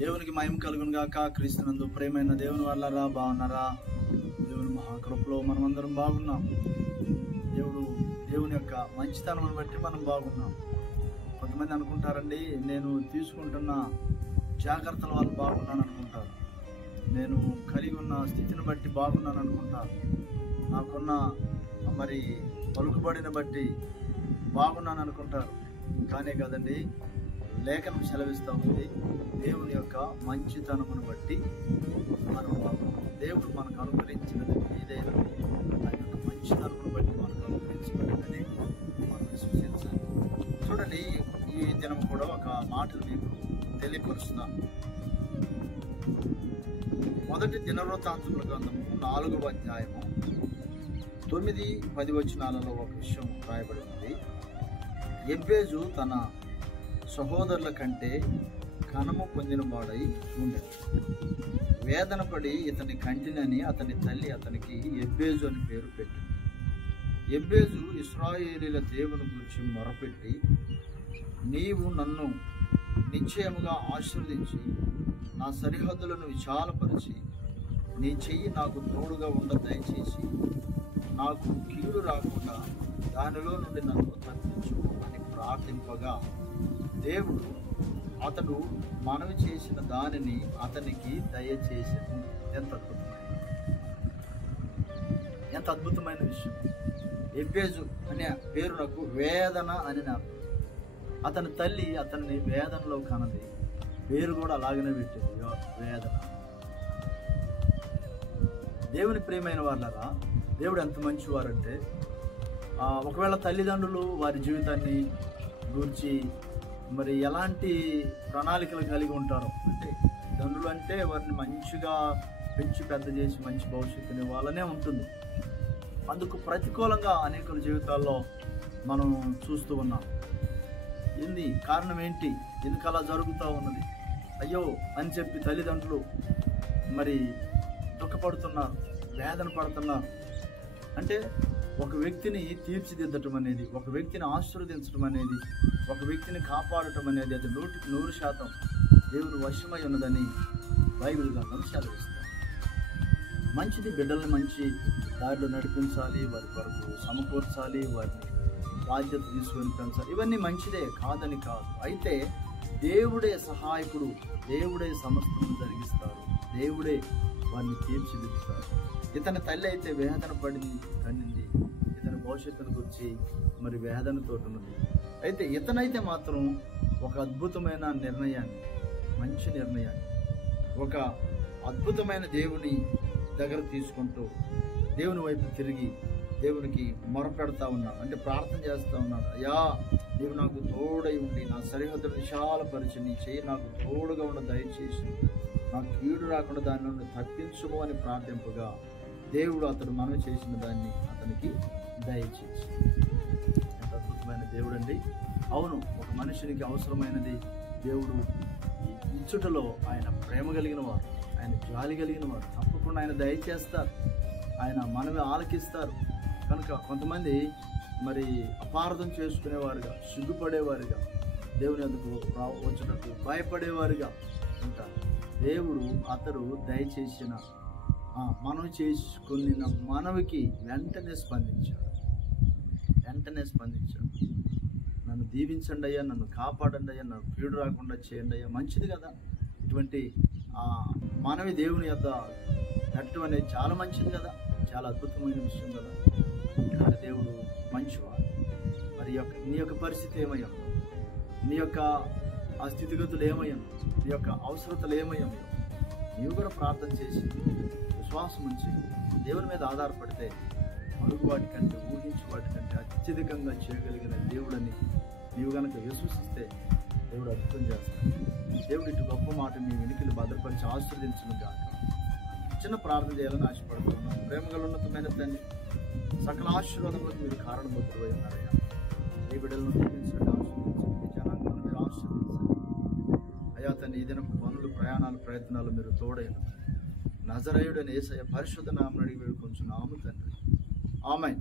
దేవునికి మహిమ కలుగును గాక. క్రీస్తునందు ప్రేమైన దేవుని వాళ్ళరా, బాగున్నారా? దేవుని మహాకృపలో మనమందరం బాగున్నాం. దేవుని యొక్క మంచితనం బట్టి మనం బాగున్నాం. కొంతమంది అనుకుంటారండి, నేను తీసుకుంటున్న జాగ్రత్తల వల్ల బాగున్నాను అనుకుంటారు, నేను కలిగి ఉన్న స్థితిని బట్టి బాగున్నాను అనుకుంటారు, నాకున్న మరి పలుకుబడిని బట్టి బాగున్నాను అనుకుంటారు. కానీ కదండి, లేఖనం సెలవిస్తూ ఉంది, దేవుని యొక్క మంచితనమును బట్టి మనం బాగున్నాం. దేవుడు మనకు అనుగ్రహించినది ఏదైనా ఆయన యొక్క మంచితనమును బట్టి మనకు అనుగ్రహించబడినది మనం విశ్వసించాలి. చూడండి, ఈ దినం కూడా ఒక మాటలు మీకు తెలియపరుస్తున్నాను. మొదటి దినవృత్తాంతముల గ్రంథము 4వ అధ్యాయము 9-10 వచనాలలో ఒక విషయం రాయబడి ఉంది. ఎబ్బేజు తన సహోదరుల కంటే ఘనము పొందిన వాడై ఉండేది. వేదన పడి ఇతని కంటినని అతని తల్లి అతనికి ఎబ్బేజు అని పేరు పెట్టింది. ఎబ్బేజు ఇశ్రాయేలీల దేవుని గురించి మొరపెట్టి, నీవు నన్ను నిశ్చయముగా ఆశీర్వదించి నా సరిహద్దులను విశాలపరిచి నీ చెయ్యి నాకు తోడుగా ఉండ దయచేసి నాకు కీడు రాకుండా దానిలో నుండి నన్ను తప్పించు అని ప్రార్థింపగా దేవుడు అతడు మనవి చేసిన దానిని అతనికి దయచేసాను. ఎంత అద్భుతమైన విషయం. ఎబ్బేజు అనే పేరు నాకు వేదన అని నాకు. అతని తల్లి అతన్ని వేదనలో కనది, పేరు కూడా అలాగనే పెట్టింది, వేదన. దేవుని ప్రియమైన వాళ్ళరా, దేవుడు ఎంత మంచివారంటే, ఒకవేళ తల్లిదండ్రులు వారి జీవితాన్ని గురించి మరి ఎలాంటి ప్రణాళికలు కలిగి ఉంటారో, అంటే తండ్రులు అంటే వారిని మంచిగా పెంచి పెద్ద చేసి మంచి భవిష్యత్తుని వాళ్ళనే ఉంటుంది. అందుకు ప్రతికూలంగా అనేకుల జీవితాల్లో మనం చూస్తూ ఉన్నాం. ఏంది కారణం, ఏంటి, ఎందుకు అలా జరుగుతూ ఉన్నది, అయ్యో అని చెప్పి తల్లిదండ్రులు మరి దుఃఖపడుతున్నారు, వేదన పడుతున్నారు. అంటే ఒక వ్యక్తిని తీర్చిదిద్దటం అనేది, ఒక వ్యక్తిని ఆశీర్వదించడం అనేది, ఒక వ్యక్తిని కాపాడటం అనేది అది 100% దేవుడు వశమై ఉన్నదని బైబిల్ గ్రంథం సెలవిస్తుంది. మంచిది, బిడ్డల్ని మంచి దారిలో నడిపించాలి, వారి కొరకు సమకూర్చాలి, వారిని బాధ్యత తీసుకొని పెంచాలి, ఇవన్నీ మంచిదే, కాదని కాదు. అయితే దేవుడే సహాయకుడు, దేవుడే సమస్తం జరిగిస్తారు, దేవుడే వారిని తీర్చిదిద్దుతారు. ఇతని తల్లి అయితే వేదన పడింది, కన్నింది, ఇతని భవిష్యత్తును గురించి మరి వేదనతో ఉన్నది. అయితే ఇతనైతే మాత్రం ఒక అద్భుతమైన నిర్ణయాన్ని, మంచి నిర్ణయాన్ని, ఒక అద్భుతమైన దేవుని దగ్గర తీసుకుంటూ దేవుని వైపు తిరిగి దేవునికి మొరపెడతా ఉన్నాడు, అంటే ప్రార్థన చేస్తూ ఉన్నాడు. అయ్యా, నీవు నాకు తోడై ఉండి నా సరిహద్దులు విశాలపరిచి నీ చెయ్యి నాకు తోడుగా ఉండ దయచేసి నాకు కీడు రాకుండా దాని నుండి తప్పించుము అని ప్రార్థింపగా దేవుడు అతడు మనవి చేసిన దాన్ని అతనికి దయచేసి. ఎంత అద్భుతమైన దేవుడు అండి. అవును, ఒక మనిషినికి అవసరమైనది దేవుడు ఇచ్చుటలో ఆయన ప్రేమ కలిగిన వారు, ఆయన జాలి కలిగిన వారు. తప్పకుండా ఆయన దయచేస్తారు, ఆయన మనవి ఆలకిస్తారు. కనుక కొంతమంది మరి అపార్థం చేసుకునేవారుగా, సిగ్గుపడేవారుగా, దేవుని అందుకు వచ్చేటట్టు భయపడేవారుగా ఉంటారు. దేవుడు అతడు దయచేసిన మనవి చేసుకున్న మనవికి వెంటనే స్పందించాడు. నన్ను దీవించండి అయ్యా, నన్ను కాపాడండి అయ్యా, నన్ను కీడు రాకుండా చేయండి అయ్యా. మంచిది కదా, ఇటువంటి మనవి దేవుని యొక్క పెట్టడం అనేది చాలా మంచిది కదా, చాలా అద్భుతమైన విషయం కదా. కానీ దేవుడు మంచివాడు. మరి నీ యొక్క పరిస్థితి ఏమయ్యాను, నీ యొక్క ఆ స్థితిగతులు ఏమయ్యాను, నీ యొక్క అవసరతలు ఏమయ్యాను, నీవు కూడా ప్రార్థన చేసి విశ్వాసం ఉంచి దేవుని మీద ఆధారపడితే అడుగు వాటి కంటే, ఊహించు వాటి కంటే అత్యధికంగా చేయగలిగిన దేవుడని నీవు కనుక విశ్వసిస్తే దేవుడు అద్భుతం చేస్తాడు. దేవుడు ఇటు గొప్ప మాట మీ వెనుకలు భద్రపరిచి ఆశీర్వదించును గాక. చిన్న ప్రార్థన చేయాలని ఆశపడుతున్నాను. ప్రేమగల ఉన్నతమైన తండ్రి, సకల ఆశీర్వాదములకు మీరు కారణభూతులై ఉన్నారయ్యా. ఈ బిడ్డలను దీవించండి, ఆశీర్వదించండి, మీ జనాంగాలను మీరు ఆశీర్వదించండి అయ్యా. తండ్రి, ఈ దినం పనులు, ప్రయాణాలు, ప్రయత్నాలు మీరు తోడైన నజరేయుడైన యేసయ్య పరిశుద్ధ నామమున అడిగి వేడుకొంచున్నాము తండ్రి. ఆమేన్.